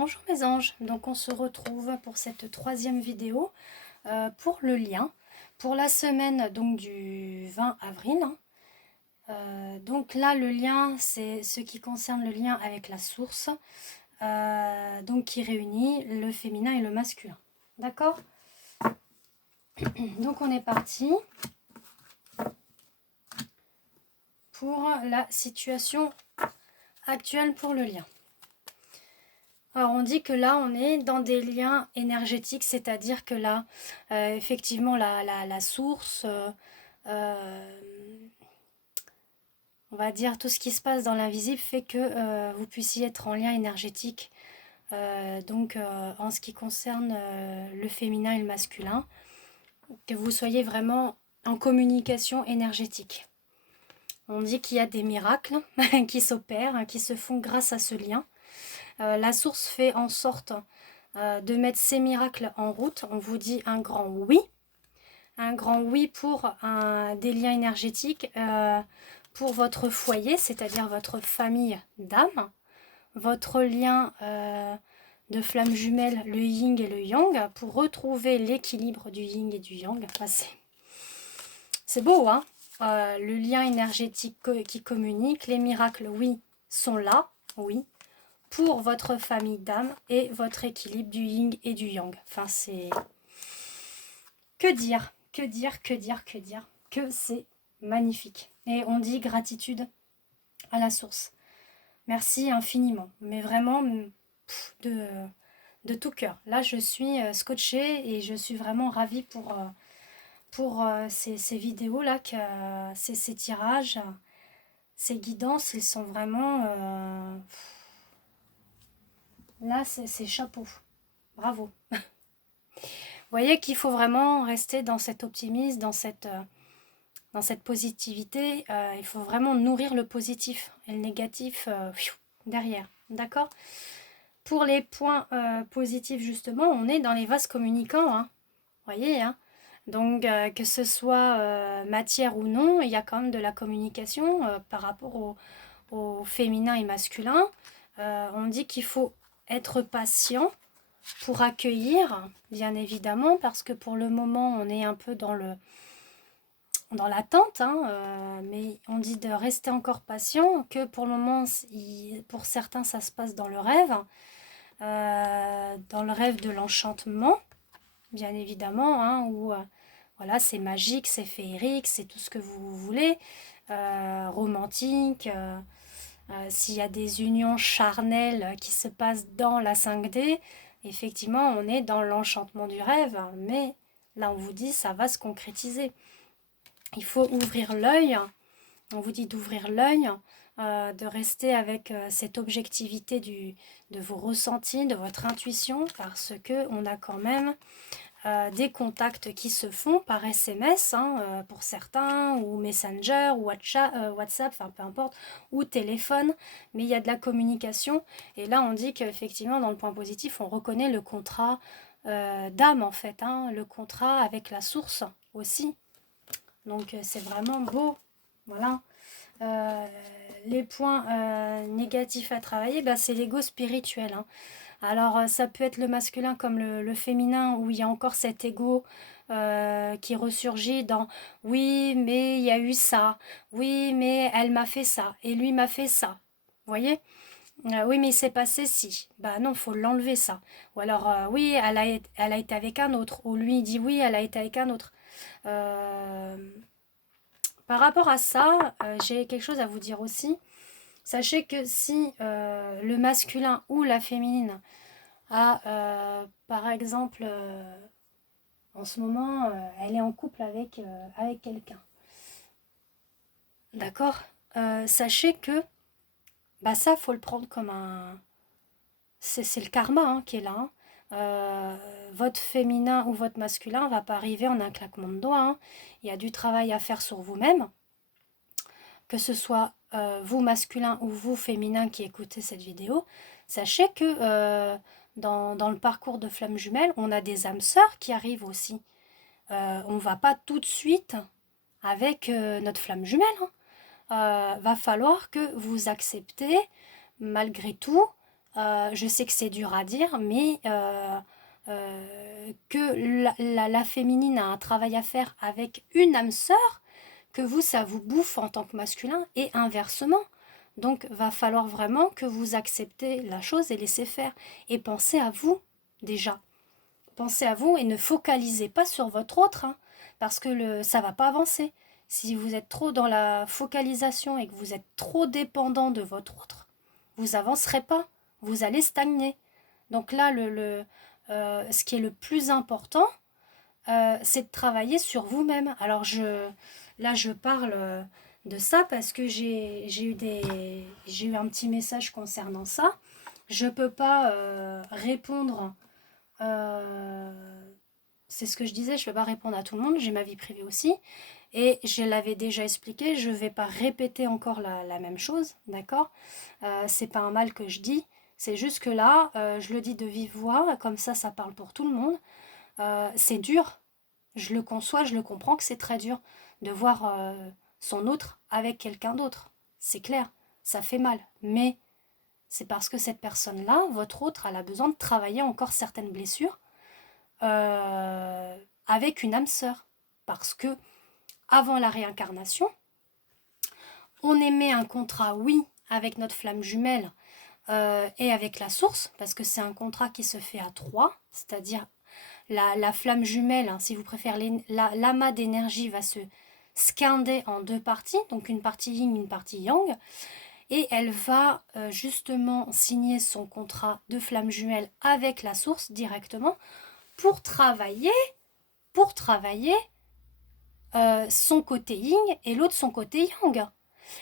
Bonjour mes anges, donc on se retrouve pour cette troisième vidéo pour le lien, pour la semaine donc du 20 avril. Donc là le lien c'est ce qui concerne le lien avec la source, donc qui réunit le féminin et le masculin. D'accord? Donc on est parti pour la situation actuelle pour le lien. Alors on dit que là on est dans des liens énergétiques, c'est-à-dire que là effectivement la source, on va dire tout ce qui se passe dans l'invisible fait que vous puissiez être en lien énergétique, en ce qui concerne le féminin et le masculin, que vous soyez vraiment en communication énergétique. On dit qu'il y a des miracles qui s'opèrent, qui se font grâce à ce lien. La source fait en sorte de mettre ces miracles en route. On vous dit un grand oui pour des liens énergétiques, pour votre foyer, c'est-à-dire votre famille d'âme, votre lien de flamme jumelle, le yin et le yang, pour retrouver l'équilibre du yin et du yang. Enfin, c'est beau, hein. Le lien énergétique qui communique, les miracles, oui, sont là, oui, pour votre famille d'âme et votre équilibre du yin et du yang. Enfin, c'est... Que dire? Que dire? Que dire? Que dire? Que c'est magnifique. Et on dit gratitude à la source. Merci infiniment. Mais vraiment, de tout cœur. Là, je suis scotchée et je suis vraiment ravie pour ces vidéos-là, ces tirages, ces guidances. Ils sont vraiment... là, c'est chapeau. Bravo. Vous voyez qu'il faut vraiment rester dans cet optimisme, dans cette positivité. Il faut vraiment nourrir le positif et le négatif derrière. D'accord? Pour les points positifs, justement, on est dans les vases communicants. Hein. Vous voyez, hein? Donc, que ce soit matière ou non, il y a quand même de la communication par rapport au féminin et masculin. On dit qu'il faut être patient pour accueillir, bien évidemment, parce que pour le moment, on est un peu dans l'attente, hein, mais on dit de rester encore patient, que pour le moment, pour certains, ça se passe dans le rêve de l'enchantement, bien évidemment, hein, où voilà, c'est magique, c'est féerique, c'est tout ce que vous voulez, romantique. S'il y a des unions charnelles qui se passent dans la 5D, effectivement, on est dans l'enchantement du rêve, mais là, on vous dit, ça va se concrétiser. Il faut ouvrir l'œil, on vous dit d'ouvrir l'œil, de rester avec cette objectivité de vos ressentis, de votre intuition, parce qu'on a quand même des contacts qui se font par SMS, hein, pour certains, ou Messenger, ou WhatsApp, enfin peu importe, ou téléphone, mais il y a de la communication, et là on dit qu'effectivement dans le point positif, on reconnaît le contrat d'âme en fait, hein, le contrat avec la source aussi, donc c'est vraiment beau, voilà. Les points négatifs à travailler, bah, c'est l'ego spirituel, hein. Alors ça peut être le masculin comme le féminin, où il y a encore cet ego qui ressurgit dans oui mais il y a eu ça, oui mais elle m'a fait ça, et lui m'a fait ça, vous voyez. Oui mais il s'est passé ci, bah non, faut l'enlever ça. Ou alors oui elle a été avec un autre, ou lui il dit oui elle a été avec un autre. Euh, Par rapport à ça, j'ai quelque chose à vous dire aussi. Sachez que si le masculin ou la féminine a, par exemple, en ce moment, elle est en couple avec quelqu'un. D'accord. Sachez que bah ça, faut le prendre comme un... C'est le karma hein, qui est là. Hein. Votre féminin ou votre masculin ne va pas arriver en un claquement de doigts. Hein. Il y a du travail à faire sur vous-même. Que ce soit vous masculin ou vous féminin qui écoutez cette vidéo, sachez que dans le parcours de flamme jumelle, on a des âmes sœurs qui arrivent aussi. On ne va pas tout de suite avec notre flamme jumelle. Hein. Va falloir que vous acceptez malgré tout je sais que c'est dur à dire, mais que la féminine a un travail à faire avec une âme sœur, que vous, ça vous bouffe en tant que masculin, et inversement. Donc, va falloir vraiment que vous acceptez la chose et laissez faire. Et pensez à vous, déjà. Pensez à vous et ne focalisez pas sur votre autre, hein, parce que ça va pas avancer. Si vous êtes trop dans la focalisation et que vous êtes trop dépendant de votre autre, vous avancerez pas, vous allez stagner. Donc là, ce qui est le plus important, c'est de travailler sur vous-même. Alors là, je parle de ça parce que j'ai eu un petit message concernant ça. Je ne peux pas répondre, euh, c'est ce que je disais, je ne peux pas répondre à tout le monde, j'ai ma vie privée aussi. Et je l'avais déjà expliqué, je ne vais pas répéter encore la même chose, d'accord? C'est pas un mal que je dis, c'est juste que là, je le dis de vive voix, comme ça parle pour tout le monde. C'est dur, je le conçois, je le comprends que c'est très dur de voir son autre avec quelqu'un d'autre. C'est clair, ça fait mal. Mais c'est parce que cette personne-là, votre autre, elle a besoin de travailler encore certaines blessures avec une âme sœur. Parce que avant la réincarnation, on émet un contrat, oui, avec notre flamme jumelle et avec la source, parce que c'est un contrat qui se fait à trois, c'est-à-dire la flamme jumelle, hein, si vous préférez, l'amas d'énergie va se scinder en deux parties, donc une partie yin, une partie yang, et elle va justement signer son contrat de flamme jumelle avec la source directement pour travailler, pour travailler son côté yin et l'autre son côté yang.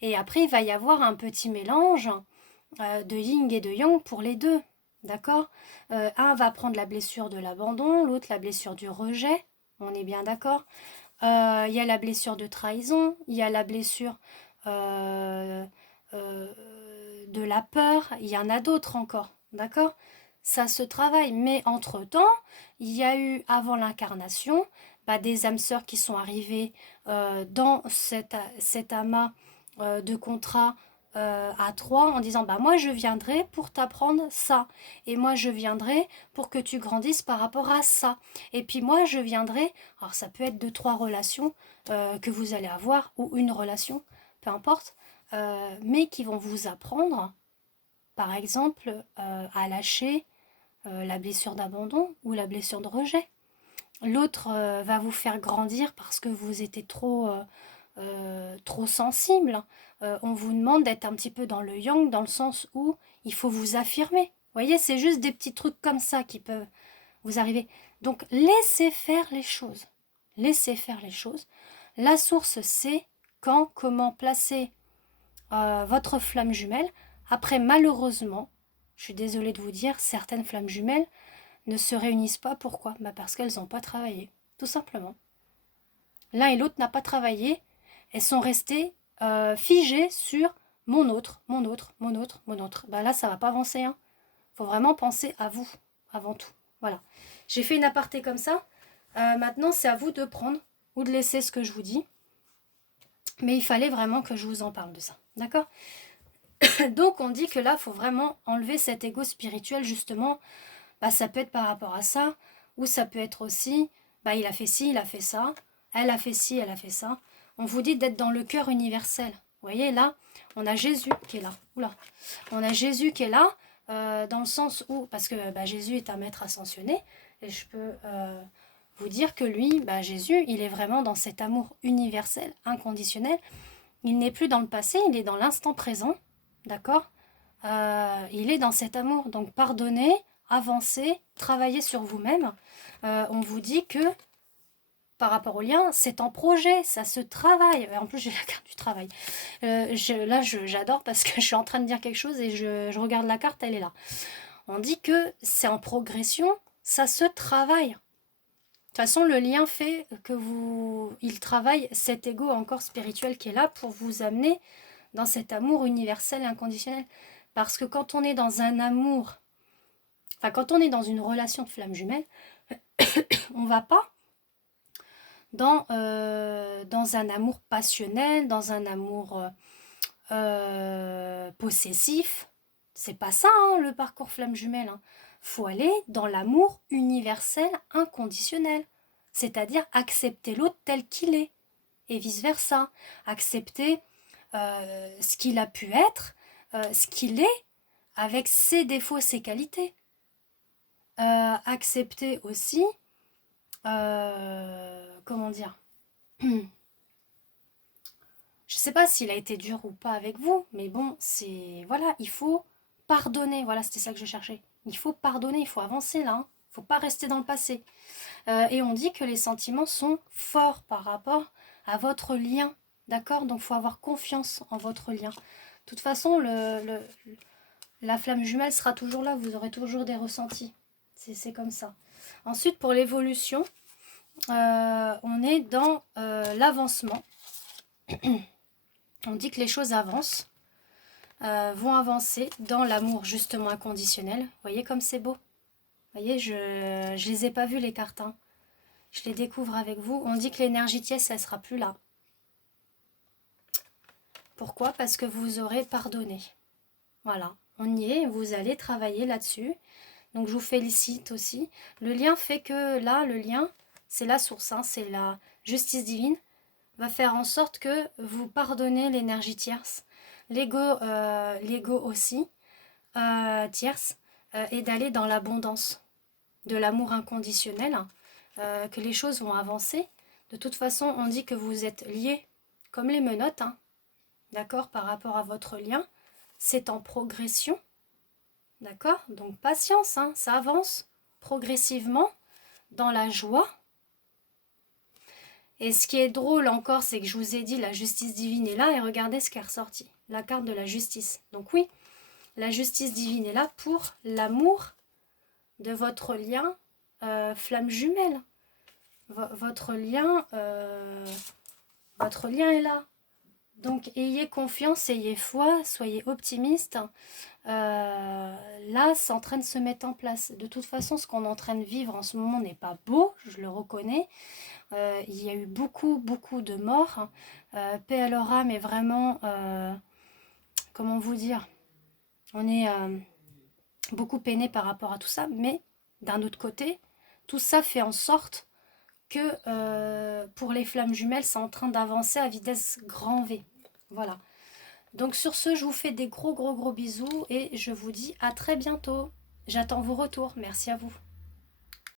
Et après, il va y avoir un petit mélange de yin et de yang pour les deux. D'accord. Un va prendre la blessure de l'abandon, l'autre la blessure du rejet. On est bien d'accord. Il y a la blessure de trahison, il y a la blessure euh, de la peur, il y en a d'autres encore. D'accord. Ça se travaille. Mais entre-temps, il y a eu, avant l'incarnation, des âmes sœurs qui sont arrivées dans cet amas de contrats à trois en disant moi je viendrai pour t'apprendre ça et moi je viendrai pour que tu grandisses par rapport à ça et puis moi je viendrai, alors ça peut être deux trois relations que vous allez avoir ou une relation, peu importe, mais qui vont vous apprendre par exemple à lâcher la blessure d'abandon ou la blessure de rejet. L'autre va vous faire grandir parce que vous étiez trop sensible. On vous demande d'être un petit peu dans le yang, dans le sens où il faut vous affirmer. Vous voyez, c'est juste des petits trucs comme ça qui peuvent vous arriver. Donc, laissez faire les choses. Laissez faire les choses. La source, c'est quand, comment placer votre flamme jumelle. Après, malheureusement, je suis désolée de vous dire, certaines flammes jumelles ne se réunissent pas. Pourquoi? Parce qu'elles n'ont pas travaillé. Tout simplement. L'un et l'autre n'a pas travaillé. Elles sont restées figées sur mon autre, mon autre, mon autre, mon autre. Là, ça va pas avancer. Hein. Faut vraiment penser à vous, avant tout. Voilà. J'ai fait une aparté comme ça. Maintenant, c'est à vous de prendre ou de laisser ce que je vous dis. Mais il fallait vraiment que je vous en parle de ça. D'accord? Donc, on dit que là, il faut vraiment enlever cet ego spirituel, justement. Ça peut être par rapport à ça, ou ça peut être aussi, il a fait ci, il a fait ça, elle a fait ci, elle a fait ça. On vous dit d'être dans le cœur universel. Vous voyez, là, on a Jésus qui est là. Oula. On a Jésus qui est là, dans le sens où, parce que Jésus est un maître ascensionné, et je peux vous dire que lui, Jésus, il est vraiment dans cet amour universel, inconditionnel. Il n'est plus dans le passé, il est dans l'instant présent, d'accord. Il est dans cet amour. Donc pardonnez, avancez, travaillez sur vous-même. On vous dit que par rapport au lien, c'est en projet, ça se travaille. En plus, j'ai la carte du travail. J'adore parce que je suis en train de dire quelque chose et je regarde la carte, elle est là. On dit que c'est en progression, ça se travaille. De toute façon, le lien fait que il travaille cet ego encore spirituel qui est là pour vous amener dans cet amour universel et inconditionnel. Parce que quand on est dans un amour, quand on est dans une relation de flamme jumelle, on ne va pas dans un amour passionnel, dans un amour possessif. C'est pas ça, hein, le parcours flamme jumelle. Hein. Faut aller dans l'amour universel inconditionnel. C'est-à-dire accepter l'autre tel qu'il est. Et vice-versa. Accepter ce qu'il a pu être, ce qu'il est, avec ses défauts, ses qualités. Accepter aussi, comment dire, je sais pas s'il a été dur ou pas avec vous, mais bon, c'est, voilà, il faut pardonner, voilà, c'était ça que je cherchais. Il faut pardonner, il faut avancer là, hein. Il faut pas rester dans le passé. Et on dit que les sentiments sont forts par rapport à votre lien, d'accord? Donc il faut avoir confiance en votre lien. De toute façon, la flamme jumelle sera toujours là, vous aurez toujours des ressentis. C'est comme ça. Ensuite, pour l'évolution, on est dans l'avancement. On dit que les choses avancent, vont avancer dans l'amour justement inconditionnel. Vous voyez comme c'est beau? Vous voyez, je ne les ai pas vus les cartes. Hein. Je les découvre avec vous. On dit que l'énergie tiède, elle ne sera plus là. Pourquoi? Parce que vous aurez pardonné. Voilà, on y est, vous allez travailler là-dessus. Donc je vous félicite aussi. Le lien fait que là, le lien, c'est la source, hein, c'est la justice divine, va faire en sorte que vous pardonnez l'énergie tierce, l'ego aussi, tierce, et d'aller dans l'abondance, de l'amour inconditionnel, que les choses vont avancer. De toute façon, on dit que vous êtes liés comme les menottes, hein, d'accord, par rapport à votre lien. C'est en progression, d'accord? Donc patience, hein, ça avance progressivement dans la joie. Et ce qui est drôle encore, c'est que je vous ai dit la justice divine est là et regardez ce qui est ressorti. La carte de la justice. Donc oui, la justice divine est là pour l'amour de votre lien flamme jumelle. Votre lien est là. Donc ayez confiance, ayez foi, soyez optimistes. Là, c'est en train de se mettre en place. De toute façon, ce qu'on est en train de vivre en ce moment n'est pas beau, je le reconnais. Il y a eu beaucoup de morts. Paix à leur âme est vraiment, comment vous dire, on est beaucoup peiné par rapport à tout ça, mais d'un autre côté, tout ça fait en sorte que pour les flammes jumelles, c'est en train d'avancer à vitesse grand V. Voilà. Donc sur ce, je vous fais des gros bisous et je vous dis à très bientôt. J'attends vos retours. Merci à vous.